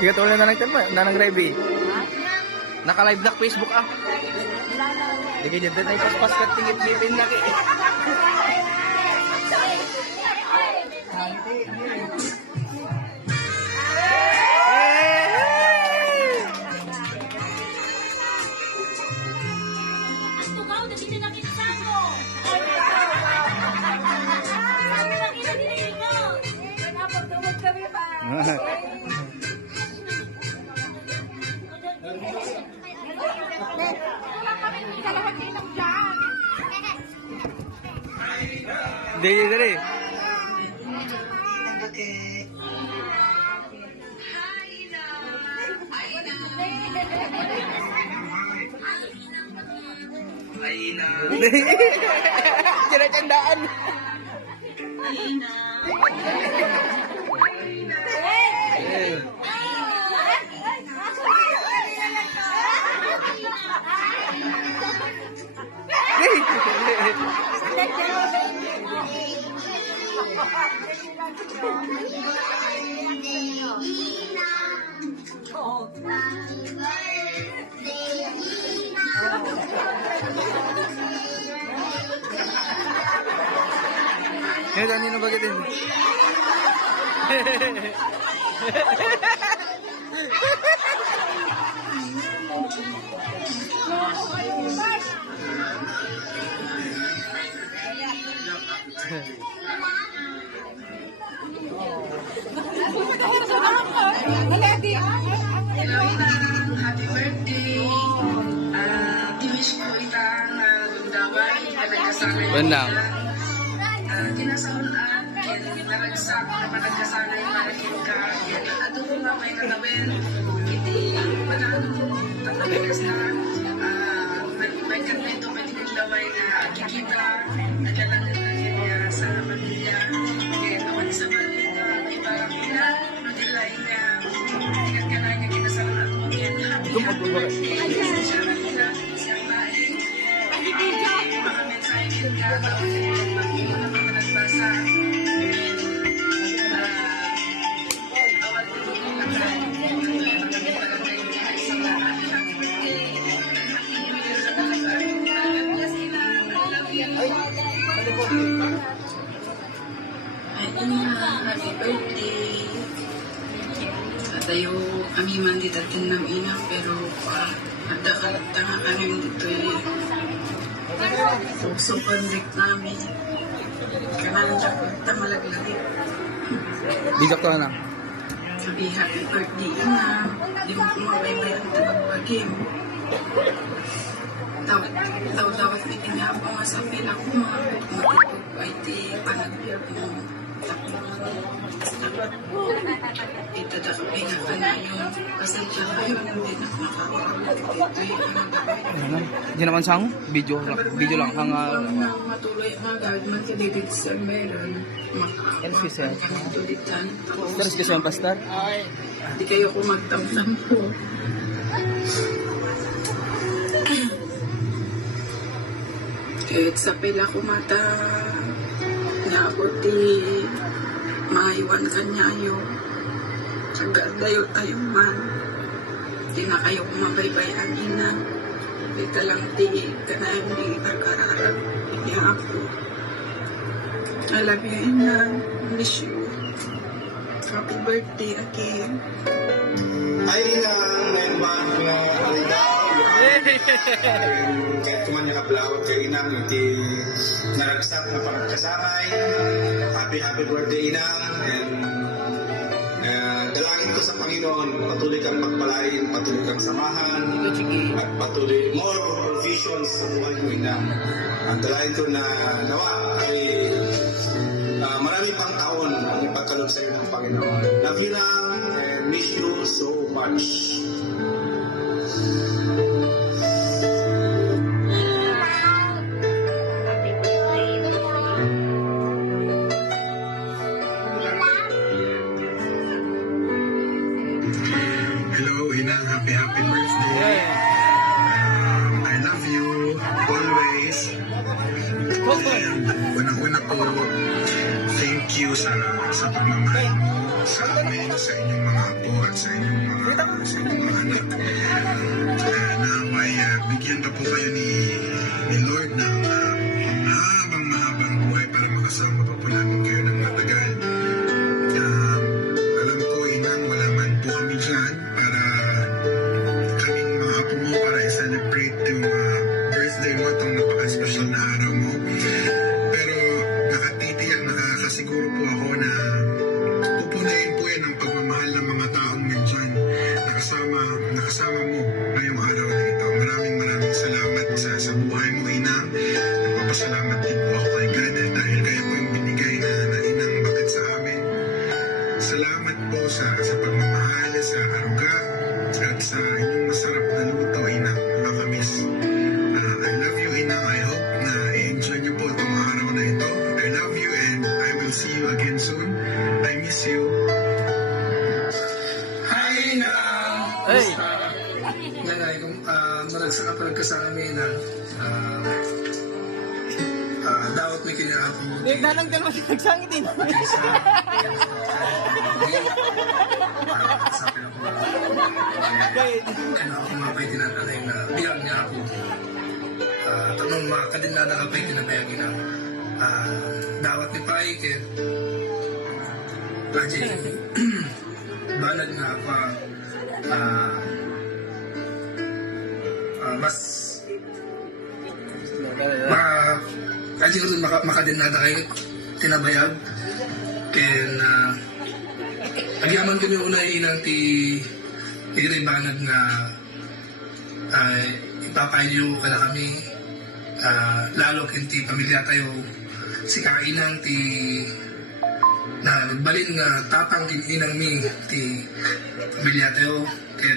Hindi ka tuloy na nang Revy. Naka-live na Facebook ah. Hindi ka dyan tayo paspas ka tingit bipin lagi. Dili dali. Kira candaan. Eh, dami na bagitin. Happy birthday. I-wish ko itang dumdawan na nagkasanay. Bandang. Kinasaulan, naragsak na managkasanay marakin ka. At ko nga may nanawin, hindi manano, tataligas na may kanito, may tinagdaway na kikita, nagkalangan na niya sa pamilya. Kaya naman sa pamilya, iba na, nagilay niya, tinagkanan niya kinasaulan ko niya. Happy birthday, siya na nila, siya bae. Mga mensahe ka, nagbasa. Happy birthday. Tayo kami man dito tinam inang pero ada kalata nga kami dito so pandik namin. Kailangan siya po malaglag. Bigak ka na. Sabi, happy birthday na. Di mo kumabay-bay ang tabag-bagim. Daw-dawat may kinabang nga sa pila ko matutog di panagbiag mo. Itadakapin nga ka na yun. Pasensya kayo, hindi na nakakawala dito yung Hindi naman sang video lang hang matuloy na agad man kinilig sa meron. Eres kasi. Tulitan. Eres kasi ang pastor. Hindi kayo ko magtamtampo. Kahit sa pila ko mata naabot maiwan kanyayo. Kagadayo tayo man. Di na kayo kumabaybay-an ina. Ito lang di ka na hindi pagkararap. Hindi ako. I love you, ina. Miss you. Happy birthday again. Ay ngayon ba nga aligaw? Kahit kuman yung nablawag kay Inang, iti naragsak na pagkasamay. Happy birthday Inang. And dalangin ko sa Panginoon, patuloy kang pagpalain, patuloy kang samahan, at patuloy more provisions sa buhay mo Inang. Ang dalangin ko na nawa ay marami pang taon ang ipagkaloob sa iyo ng Panginoon. Love you Inang, and miss you so much. Hello, Inang. Happy birthday. I love you always. And unang-una po, thank thank you sa pagmamahal mo sa amin, sa inyong mga apo at sa inyong mga anak. Naway, bigyan pa po kayo ni Lord ng mahabang buhay para makasama pa po namin kayo ng matagal. Alam ko, Inang, wala man po kami dyan para kaming mga apo mo para i-celebrate yung birthday mo, itong napaka-special na araw mo. Pero nakatitiyak, nakakasiguro po ako na pupunayin po yan ang pagmamahal ng mga taong nandyan nakasama mo ngayong araw na ito. Maraming salamat sa buhay mo, Inang. Nagpapasalamat din po ako kay God dahil kayo po yung binigay na inang bakit sa amin. Salamat po sa pagmamahal, sa aruga, at sa inyong masarap na luto, Inang. Makamis. I love you, Inang. I hope na i-enjoy niyo po itong araw na ito. I love you and I will see you again soon. I miss you. Hi, Inang! Hey! Nanay, kung maragsa ka palag ka sa amin na dapat may kinahapon mo. Nagdanang ka naman nagsangit din. Sabi ako na Kahit. ano ako mapay tinatanay na biyag niya ako. Tanong makadinada ka pa'y tinabayag na dawat ni Pai kaya Raji banag nga pa mas Raji ko rin makadinada kayo tinabayag kaya na agyaman kami unay inang ti banag nga ipapayo ka na kami lalo kinti pamilya tayo si kainang ti na nagbalin nga tatang inang mi ti pamilya tayo kaya